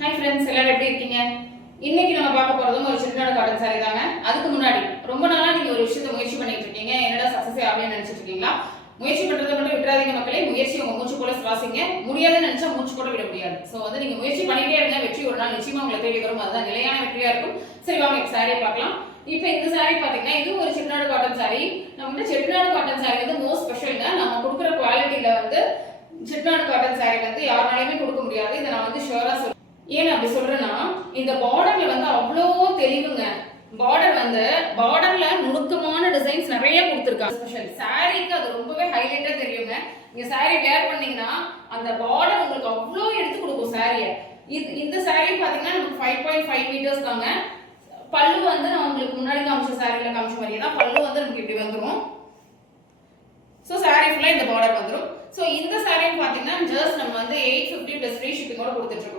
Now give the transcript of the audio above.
Hi friends, எல்லாரும் எப்படி இருக்கீங்க? இன்னைக்கு நம்ம பார்க்க போறதும் ஒரு செட்டிநாடு காட்டன் சாரி தாங்க. அதுக்கு முன்னாடி ரொம்ப நாளா நீங்க ஒரு விஷயத்தை முயற்சி பண்ணிட்டு இருக்கீங்க, என்னடா சக்சஸ் ஆகலன்னு நினைச்சிட்டு இருக்கீங்களா? முயற்சி பண்றதை மட்டும் விட்டுறாதீங்க மக்களே. முயற்சி உங்க மூச்சு போல சுவாசிங்க. முடியாதுன்னு நினைச்சா மூச்சு கூட விட முடியாது. சோ நீங்க முயற்சி பண்ணிட்டே இருங்க, வெற்றி ஒரு நாள் நிச்சயமா உங்களை தேடி வரும். அதுதான் நிலையான வெற்றியா இருக்கும். சரி வாங்க சாரியை பார்க்கலாம். இப்போ இந்த சாரி பாத்தீங்கன்னா இது ஒரு செட்டிநாடு காட்டன் சாரி. நம்ம செட்டிநாடு காட்டன் சாரி வந்து மோஸ்ட் ஸ்பெஷல்ங்க. நம்ம கொடுக்குற குவாலிட்டியில வந்து செட்டிநாடு காட்டன் சாரி வந்து யாராலையுமே கொடுக்க முடியாது. இதை நான் வந்து ஷுவரா சொல்றேன். ஏன் அப்படி சொல்றேன்னா, இந்த பார்டர்ல வந்து அவ்வளோ தெளிவுங்க. பார்டர்ல நுணுக்கமான டிசைன்ஸ் நிறைய கொடுத்துருக்காங்க. ஸ்பெஷல் சாரிக்கு அது ரொம்பவே ஹைலைட்டா தெரியுங்க. நீங்க சாரி வேர் பண்ணீங்கன்னா அந்த பார்டர் உங்களுக்கு அவ்வளோ எடுத்து கொடுக்கும் சாரியை. இந்த சாரி பாத்தீங்கன்னா நமக்கு 5.5 மீட்டர்ஸ் தாங்க. பல்லு வந்து நான் உங்களுக்கு முன்னாடி காமிச்ச சாரியில காமிச்ச மாதிரியே தான் பல்லு வந்து நமக்கு இப்படி வந்துடும். ஸோ சாரி ஃபுல்லாக இந்த பார்டர் வந்துடும். ஸோ இந்த சாரின்னு பார்த்தீங்கன்னா ஜஸ்ட் நம்ம வந்து 850 + ஃப்ரீ ஷிப்பிங்கோட கொடுத்துட்டு இருக்கோம்.